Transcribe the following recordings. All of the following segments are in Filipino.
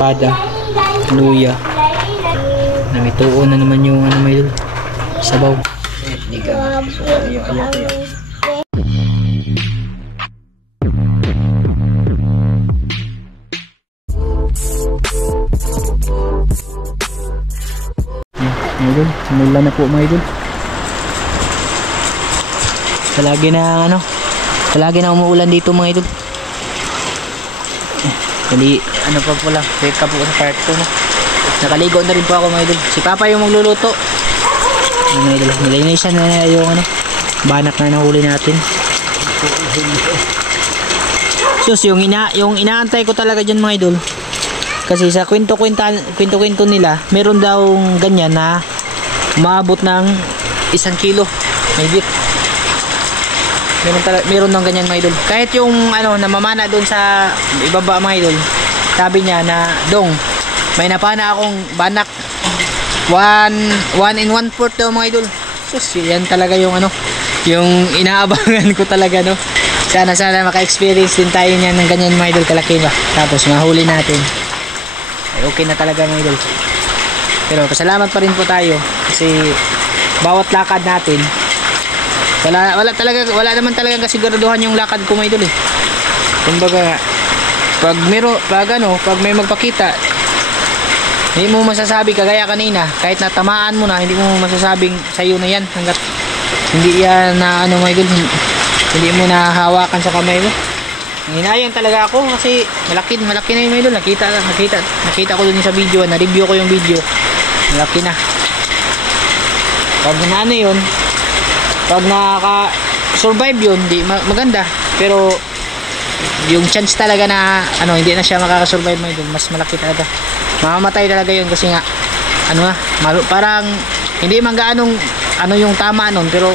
espada, luya. Namituon na naman yung ano may idol, sabaw. Liga. So, ayaw. Idol, simula na po mga idol. Palagi na umuulan dito mga idol. Hindi, ano pa pala, wake up po sa part 2 no? Nakaligo na rin po ako mga idol. Si Papa yung magluluto. Mga idol, nilinisan na yung ano, banak na nahuli natin. Sus, yung inaantay ko talaga dyan mga idol. Kasi sa kwento nila, meron daw ganyan na maabot ng 1 kilo. Maybe. Meron ng ganyan mga idol. Kahit yung ano, namamana doon sa ibaba mga idol, sabi niya na, Dong, may napana akong banak 1 and 1/4 daw mga idol. Sus, yan talaga yung ano, yung inaabangan ko talaga no. Sana maka-experience din tayo niyan ng ganyan mga idol, kalaki ba. Tapos mahuli natin. Ay, okay na talaga mga idol. Pero pasalamat pa rin po tayo kasi bawat lakad natin wala naman talagang kasiguraduhan yung lakad ko mga idol eh. Kumbaga pag may magpakita, hindi mo masasabi kagaya kanina, kahit natamaan mo na, hindi mo masasabing sayo na yan hanggat hindi yan na ano mga idol, hindi mo nahawakan sa kamay mo. Hinayang talaga ako kasi malaki na yung mga idol. Nakita ko dun sa video, na-review ko yung video. Malaki na. Pag ano yun, pag nakaka-survive yun, di maganda. Pero yung chance talaga na ano, hindi na siya makaka-survive mga idol, mas malaki talaga. Mamamatay talaga yun kasi nga ano na, parang hindi man gaanong ano yung tama nun, pero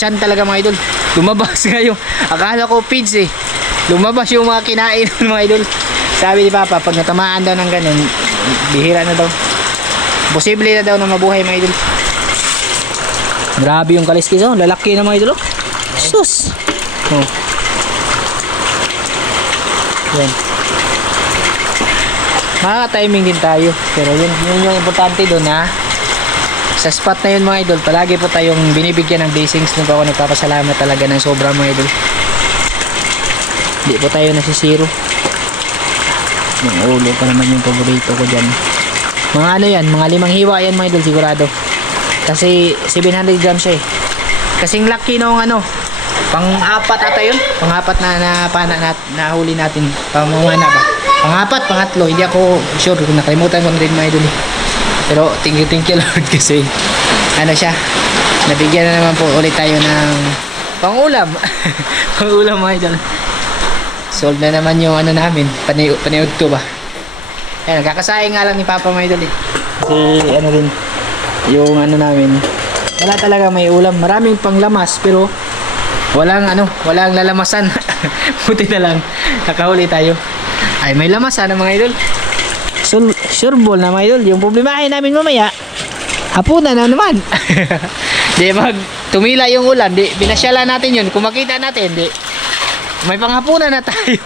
chan talaga mga idol. Lumabas nga yung, akala ko feeds eh, lumabas yung mga kinain ng mga idol. Sabi ni Papa, pag natamaan daw ng ganun, bihira na daw, posible na daw na mabuhay mga idol. Grabe yung kaliskis, oh, lalaki na mga idol, oh. Sus, oh. Yan, maka-timing din tayo, pero yun yung importante doon ha. Sa spot na yun mga idol, palagi po tayong binibigyan ng blessings. Nung ako nagpapasalamat talaga ng sobra mga idol. Hindi po tayo nasisiro. Yung ulo pa naman yung paborito ko dyan. Mga ano yan, mga 5 hiwa yan mga idol sigurado. Kasi 700 grams siya eh. Kasing laki nung ano, pang-apat ata yun. Pang-apat na nahuli natin. Pamumana ba? Pang-apat, pang-atlo. Hindi ako sure kung nakalimutan ko na rin mga idol eh. Pero thank you Lord kasi ano siya, nabigyan na naman po ulit tayo ng pang-ulam. Pang-ulam mga idol. Solve na naman yung ano namin, paniod to ba. Ayan, nagkakasayang nga lang ni Papa mga idol eh. Kasi ano din, yung ano namin, wala talaga may ulam. Maraming panglamas pero walang lalamasan. Buti na lang nakahuli tayo. Ay, may lamas sana mga idol. Sureball na mga idol. Yung problemahin namin mamaya, hapunan na naman. Di mag tumila yung ulan, di binasyalan natin yun. Kung makita natin, di may panghapunan na tayo.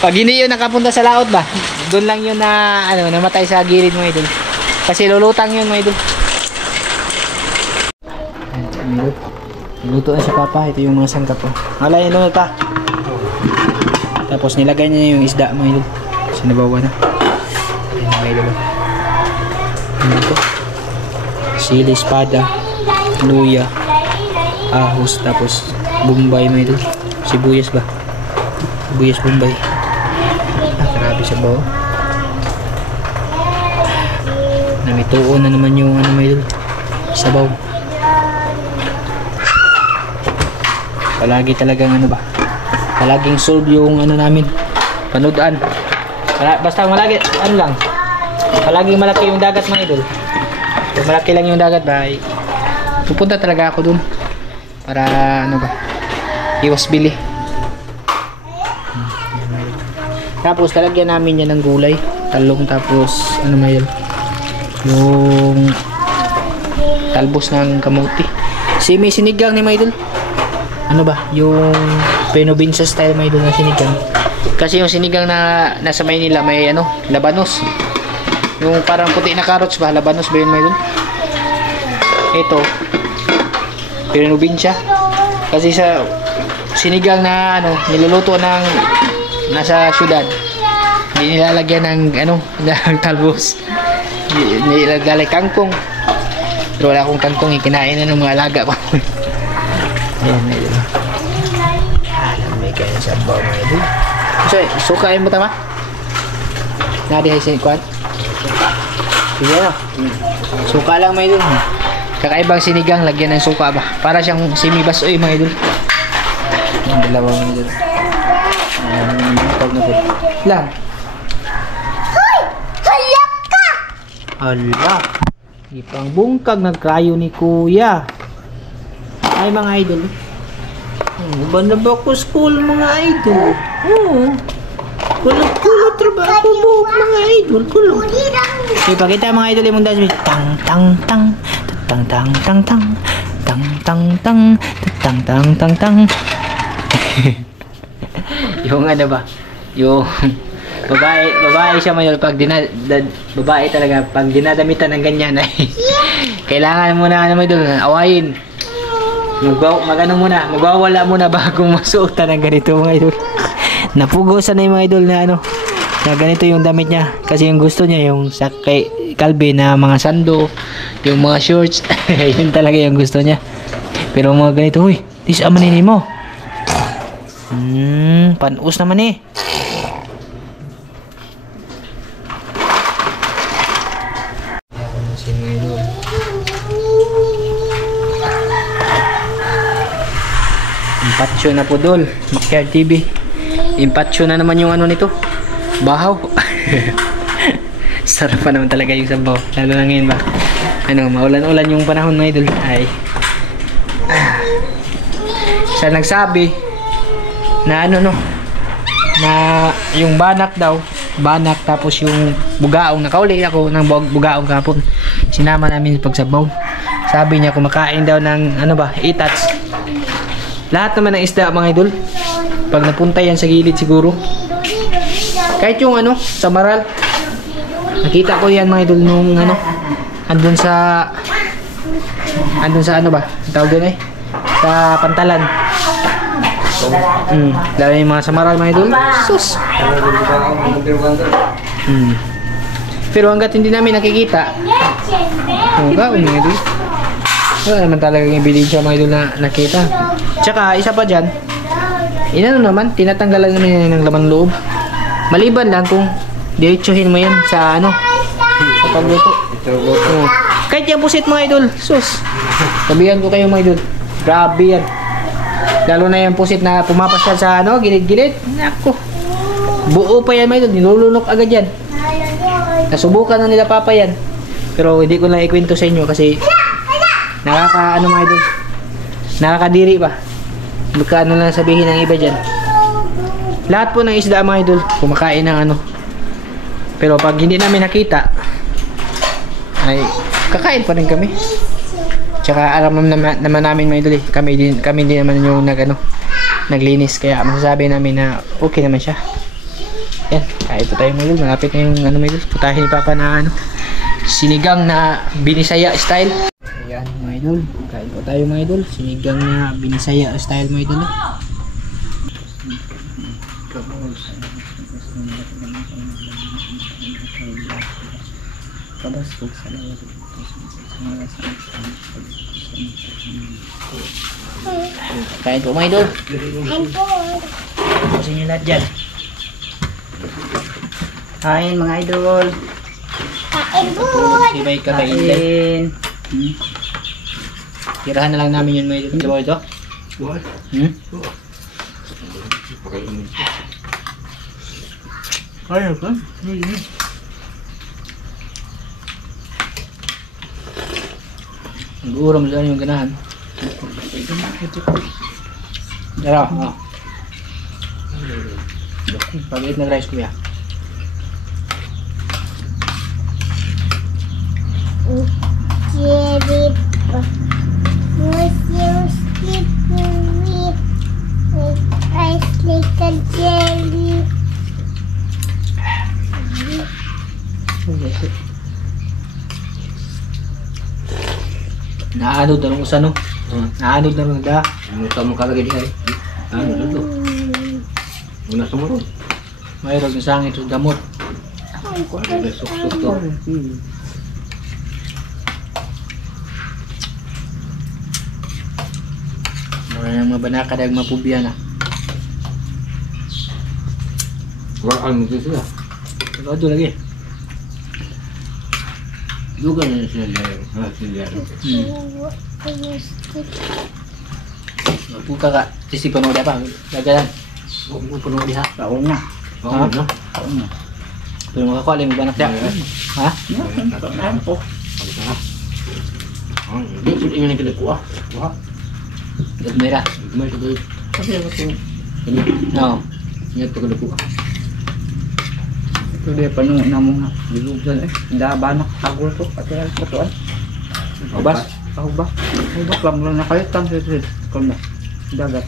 Pag hindi yun nakapunta sa laot ba, doon lang yun na ano, namatay sa gilid mga idol. Kasi lulutang yun mga idol. Luto na si Papa. Ito yung mga sangkap po. Malay nyo pa. Tapos nilagay niya yung isda mga idol. Sinabawa na. Ayan mga idol. Ano ito? Sili, espada, luya, ahos, tapos bombay mga idol. Sibuyas ba? Sibuyas bombay. Grabe sa bawa. Namituon na naman yung ano mga idol, sabaw. Palagi talagang ano ba, palaging solve yung ano namin, panudan. Basta malagi, ano lang, palaging malaki yung dagat mga idol. Kung malaki lang yung dagat ba, pupunta talaga ako dun para ano ba, iwas bili. Tapos talagyan namin yan ng gulay, talong, tapos ano mga idol, yung talbos ng kamuti. May sinigang ni mga idol. Ano ba, yung Penovinsa style mga idol na sinigang. Kasi yung sinigang na nasa Maynila may ano, labanos. Yung parang puti na carrots ba, labanos ba yun may dun? Ito, pinubinsya. Kasi sa sinigang na ano, niluluto ng nasa syudad, hindi nilalagyan ng ano, ng talbos. Nilalagay kangkong. Pero wala akong kangkong, kinain na ng mga alaga ko. Ayan, may dun. May kaya sa bawa mga dun. So, sukain mo tama? Nadi hay sinikwan? Sige na. Suka lang mga idol. Kakaibang sinigang, lagyan ng suka ba? Para siyang simibasoy mga idol. Yung dalawa mga idol. Pag na po. Lang. Hoy! Hala ka! Hala. Ipang bungkag nagkrayo ni kuya. Ay mga idol. Ba na ba ko school mga idol? Oo. Kulot-kulot trabaho mo mga idol. Kulot. Okay, pakita mga idol yung dance. Tang tang tang tang tang tang tang tang tang tang tang tang tang tang. Yung ano ba? Yung babae siya mga idol pag babae talaga pag dinadamitan ng ganyan ay kailangan muna ano mga idol awayin. Magano muna, magwawala muna bago masuotan ng ganito mga idol. Napugosan na yung mga idol na ano, na ganito yung damit niya. Kasi yung gusto niya yung sa kay Calvin na mga sando, yung mga shorts, yun talaga yung gusto niya. Pero mga ganito, huy, this amanin mo. Panus naman eh. Impatso na po dol, Makyar TV. Impatso na naman yung ano nito, bahaw. Sarap pa naman talaga yung sabaw, lalo na ngayon ba ano, maulan-ulan yung panahon mga idol. Ay sa nagsabi na ano no, na yung banak daw, banak tapos yung bugaong, nakauli ako ng bugaong kahapon, sinama namin pagsabaw. Sabi niya kumakain daw ng ano ba, itats. Lahat naman ng isda mga idol, pag napunta yan sa gilid siguro, kahit yung ano, sa Maral, nakita ko yan mga idol nung ano, andun sa ano ba, tawag doon eh, sa Pantalan. Lalo yung mga sa Maral mga idol, sus. Pero hanggat hindi namin nakikita, gaon mga idol, wala naman talagang ebidensya mga idol na nakita. Tsaka isa pa dyan, inano naman, tinatanggalan naman yan ng laman loob. Maliban lang kung diretsuhin mo yan sa ano, sa pagluto. Kahit yung pusit mga idol, sus, sabihan ko kayo mga idol, grabe yan. Lalo na yung pusit na pumapasyal sa ano, gilid-gilid, nako, buo pa yan mga idol, nilulunok agad yan. Nasubukan na nila papa yan, pero hindi ko lang ikwento sa inyo kasi nakaka ano mga idol, nakakadiri pa. Ano lang sabihin ng iba dyan. Lahat po ng isda mga idol kumakain ng ano, pero pag hindi namin nakita ay kakain pa rin kami. Tsaka alam naman namin mga idol eh, kami din naman yung naglinis, kaya masasabi namin na okay naman siya. Yan, kain po tayo mga idol. Malapit na yung ano mga idol, putahin ni papa na ano, sinigang na Binisaya style. Ayan mga idol, kain po tayo mga idol, sinigang na Binisaya style mga idol. Kain po mga idol. Kain po. Pusin nyo lahat dyan. Kain mga idol. Kain po. Sibay kakain. Tirahan na lang namin yun mga idol. Diba ito? Kaya ka? Nag-uuram saan yung ganahan. Dara, pag-eat ng rice kuya. Jelly. With ice like a jelly. Naanod na nung usano. Naanod na nung da. Muta mo kalagay diha. Ano dito? Una sumunod. Mayroon yung sangit sa damot. Ada sok-sok to. Wala nang mabanaka dahil mapubya na. Wala ang dito sila. Ikaw doon lagi. Duga na sila liar. Sila. Puka ka. Sisipan mo pa. Gagalan. Huwag mo puno diha. Taon na. Oo na. Taon na. Pero makakuha lang yung banak siya. Ha? Taon po. Di ko ingin kita kuah. Wah. Gagmera. May tuloy. Kasi ako Ini. Oo. Niya to kada kuah. ito din panunod na mo nga. Dilugsan eh. Daba na. Agol to. Pati lang po to. Ubas. Ahubak. Ahubak lang na kayo. Tam sa ito. Kung na. Dagat.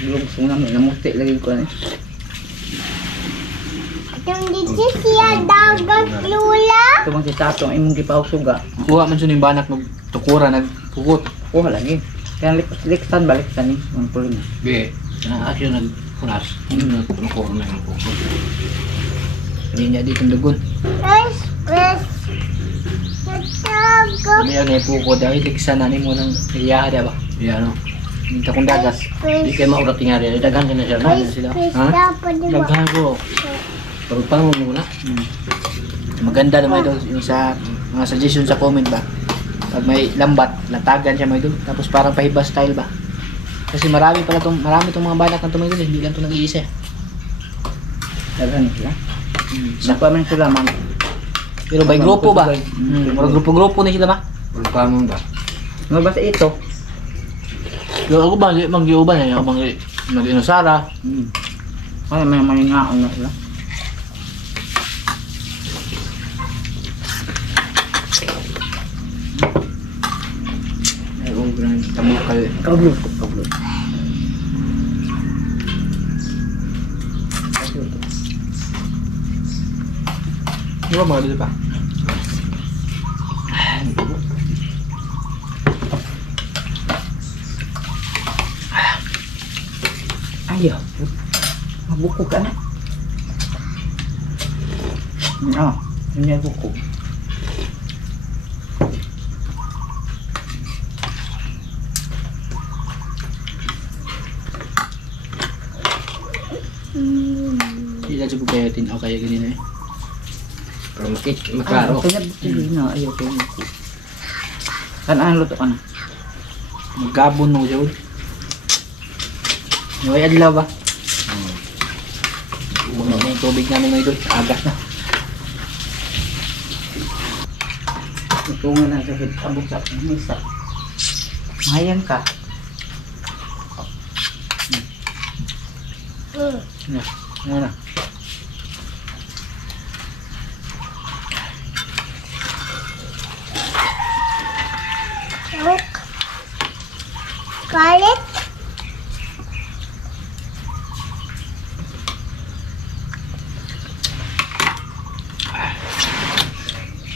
Dilugsan namin. Namuti lagi ko eh. Itong dito siya dagat lula. Ito bang si Tatong imong gipausuga. Kuha man siya yung banak ng tukura. Nagpukot. Kuha lagi. Kaya liktan baliktan ni. Ang puling. Be. Na action nagpunas. Puno ko na ang ko. Hindi niya dito dugon. Press. Dagat. Kami ang ipukot. Dahil tiksa na mo ng iyaha diya ba? Iya no. Hindi kong dagat. Di kay maurat tingari. Daghan ka na siya. Ano sila? Ha? Dapat di ba? Daghan ko. Pero pangon mo na. Maganda naman ito yung sa mga suggestion sa comment ba. Pag may lambat, latagan siya mga idol. Tapos parang pahiba style ba. Kasi marami itong mga banak ng tumayo hindi lang ito nag-iisa. Daghan sila. Sa, Sa man sila man. pero by grupo ba? Mga grupo-grupo na sila ba? Pero pangon ba? Nga ba sa ito? Pero ako ba, mag-iuban na yung mag-inusara. Ay, may ngaon na sila. Ay, kung tamukal. Kaulog. Kaulog. Di ba mga dito pa? Ayaw. Mabukog ka na. Oo. Yun yung bukog. Hindi lang siya kayo tinaw kaya ganyan eh. Pero maklaro. Kaya bukog na. Ayaw kayo bukog. Kanaan luto ka na? Magkabon mo siya. May adlaw ba? Puno na yung tubig namin mga idol. Agas na. Tutungan na sa abot sa misa. Mayan ka. Yan. Yan na. Kalit.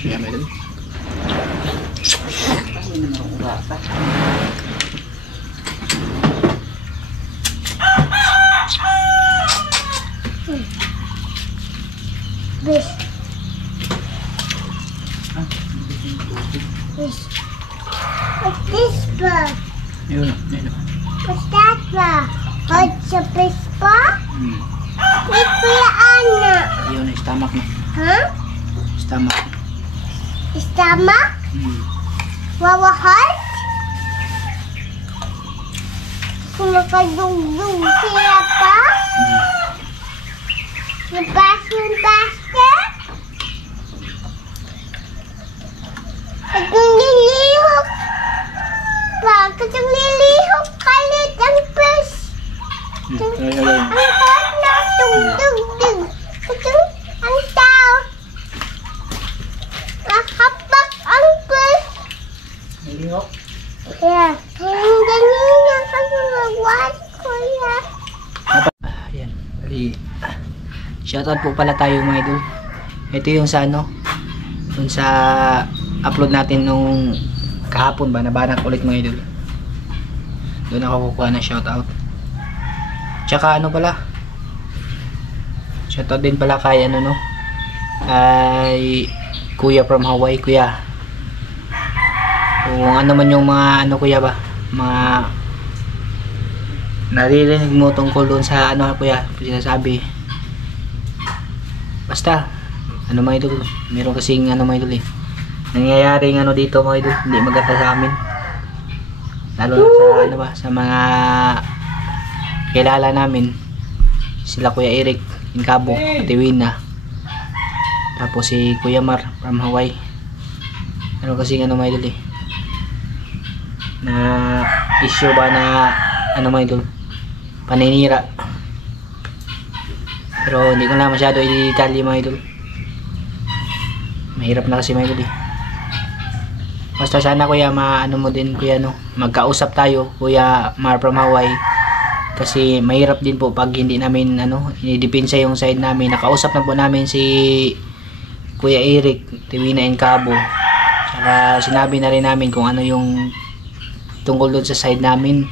Yan mga idol. Ano naman ang urasa? Bis. Bis. What's this for? Yun na. Yun na. What's that for? What's a fish for? Wait for Anna. Yun na. Stomach na. Huh? Stomach. Stomach? Wawa heart? Kumakadugdug sila pa? Nagpasun-pasta? Kung nilihok pa, kung nilihok kalit ang fish. Ang heart na tugdugdug. Kung ang tao. Nakapak ang fish. Nilihok? Yeah. Ang ganyan kasi nagwat ko yan. Ayan. Shoutout po pala tayo mga idol. Ito yung sa ano, dun sa upload natin nung kahapon ba, nabanak ulit mga idol. Doon ako kukuha ng shoutout. Tsaka ano pala, shoutout din pala kay ano no, kay Kuya from Hawaii. Kuya, kung ano man yung mga ano kuya ba, mga naririnig mo tungkol doon sa ano kuya, sinasabi, basta ano mga idol, meron kasing ano mga idol nangyayaring ano dito mga idol, hindi maganda sa amin, lalo na sa ano ba, sa mga kilala namin, sila Kuya Eric Incabo, Ate Wina, tapos si Kuya Mar from Hawaii. Ano kasing ano mga idol na issue ba na ano mga idol, paninira, pero hindi ko na masyado i-detalye mga idol, mahirap na kasi mga idol basta sana kuya maano mo din kuya no, magkausap tayo Kuya Mar from Hawaii, kasi mahirap din po pag hindi namin ano, inidepensa yung side namin. Nakausap na po namin si Kuya Eric Tiwina and Cabo, saka sinabi na rin namin kung ano yung tungkol doon sa side namin.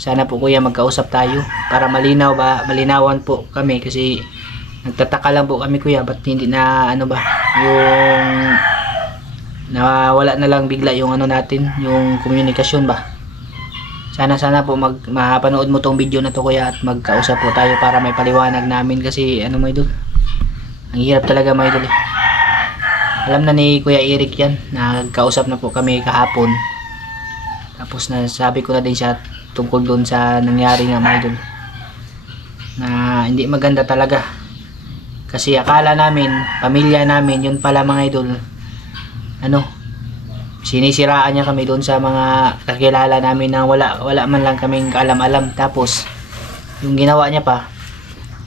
Sana po kuya magkausap tayo para malinaw ba, malinawan po kami, kasi nagtataka lang po kami kuya, ba't hindi na ano ba, yung nawala na lang bigla yung ano natin, yung komunikasyon ba. Sana po mapanood mo tong video na to kuya, at magkausap po tayo para may paliwanag namin, kasi ano mga idol, ang hirap talaga mga idol Alam na ni Kuya Eric yan, nagkausap na po kami kahapon, tapos nasabi ko na din siya tungkol doon sa nangyari nga mga idol, na hindi maganda talaga, kasi akala namin pamilya namin, yun pala mga idol ano, sinisiraan niya kami doon sa mga kakilala namin na wala man lang kaming kaalam-alam. Tapos yung ginawa niya pa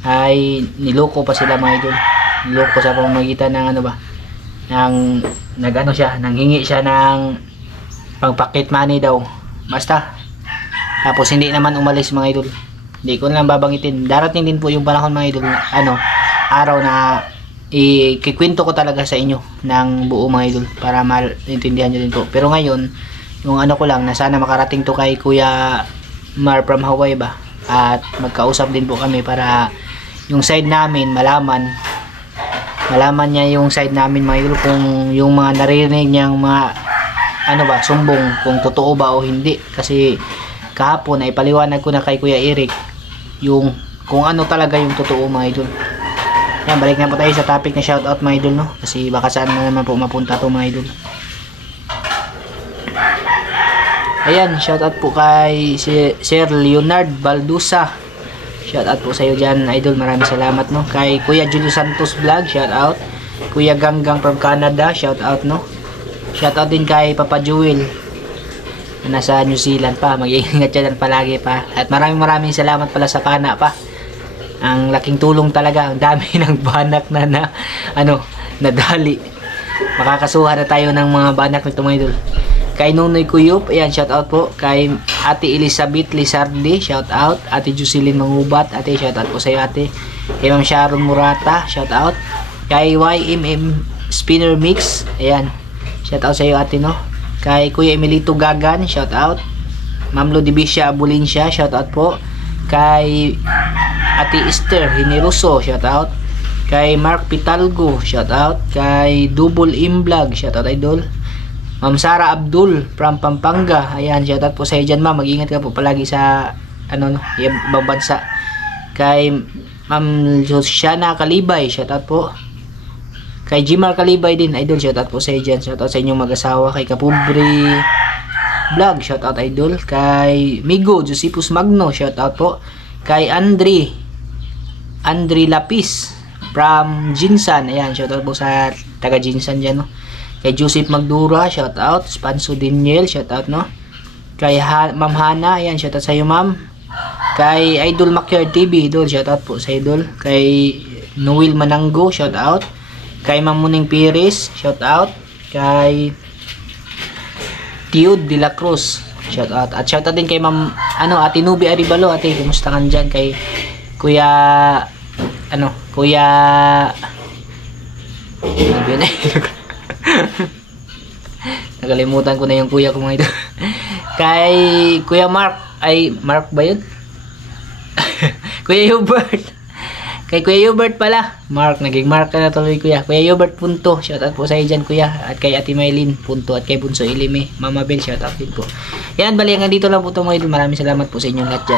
ay niloko pa sila mga idol, niloko sa pamamagitan ng ano ba, ng nagano siya, nanghingi siya ng pang-pocket money daw basta. Tapos hindi naman umalis mga idol, hindi ko lang babangitin, darating din po yung panahon mga idol, ano, araw na ikikwento ko talaga sa inyo ng buo mga idol para maintindihan nyo din po. Pero ngayon yung ano ko lang, na sana makarating to kay Kuya Mar from Hawaii ba, at magkausap din po kami para yung side namin malaman niya yung side namin mga idol, kung yung mga naririnig niyang mga ano ba, sumbong, kung totoo ba o hindi. Kasi kahapon ay paliwanag ko na kay Kuya Eric yung kung ano talaga yung totoo mga idol. Yan, balik na po tayo sa topic na shoutout mga idol no, kasi baka saan na naman po mapunta to mga idol. Ayan, shoutout po kay Sir Leonard Baldusa, shoutout po sa iyo dyan idol, maraming salamat no. Kay Kuya Julio Santos Vlog, shoutout. Kuya Ganggang from Canada, shoutout no. Shoutout din kay Papa Jewel na nasa New Zealand pa, mag-iingat siya palagi pa. At maraming salamat pala sa pana pa, ang laking tulong talaga, ang dami ng banak na ano, nadali. Makakasuha na tayo ng mga banak nito mga idol. Kay Nunoy Kuyop, ayan, shout out po. Kay Ate Elizabeth Lizarde, shout out. Ate Jocelyn Mangubat, ate, shout out po sa iyo ate. Kay Ma'am Sharon Murata, shout out. Kay YMM Spinner Mix, ayan, shout out sa iyo ate no. Kay Kuya Emilito Gagan, shout out. Ma'am Lodivicia Abulincia, shout out po. Kay Ate Esther Hineroso, shout out. Kay Mark Pitalgo, shout out. Kay Double Imblog, shout out idol. Ma'am Sara Abdul from Pampanga, ayan, shout out po sa iyo dyan ma'am, mag-ingat ka po palagi sa ano no, ibang bansa. Kay Ma'am Josiana Kalibay, shout out po. Kay Jimar Kalibay din idol, shout out po sa iyo dyan, shout out sa inyong mag-asawa. Kay Kapubri Vlog, shout out idol. Kay Migo Josepus Magno, shout out po. Kay Andre Lapis from Jinsan, ayan, shout out po sa taga Jinsan dyan no. Kay Joseph Magdura, shout out. Spanso Daniel, shout out no. Kay Ma'am Hana, ayan, shout out sa iyo ma'am. Kay Idol Makyard TV, idol, shout out po sa idol. Kay Noel Mananggo, shout out. Kay Ma'am Muning Pires, shout out. Kay Tiud de la Cruz, shout out. At shout out din kay Ma'am Ate Nubi Aribalo, ate, kumusta ka dyan? Kay Kuya Kuya ano yun eh? Nakalimutan ko na yung kuya ko mga idol. Kay Kuya Mark, Mark ba yun? Kuya Hubert. Kay Kuya Hubert pala. Naging Mark ka na tuloy kuya. Kuya Hubert Punto, shoutout po sa iyo dyan kuya. At kay Ate Maylin Punto at kay Bunso Ilime, Mama Bel, shoutout din po. Yan, bali hanggang dito lang po ito mga idol. Maraming salamat po sa inyong lahat dyan.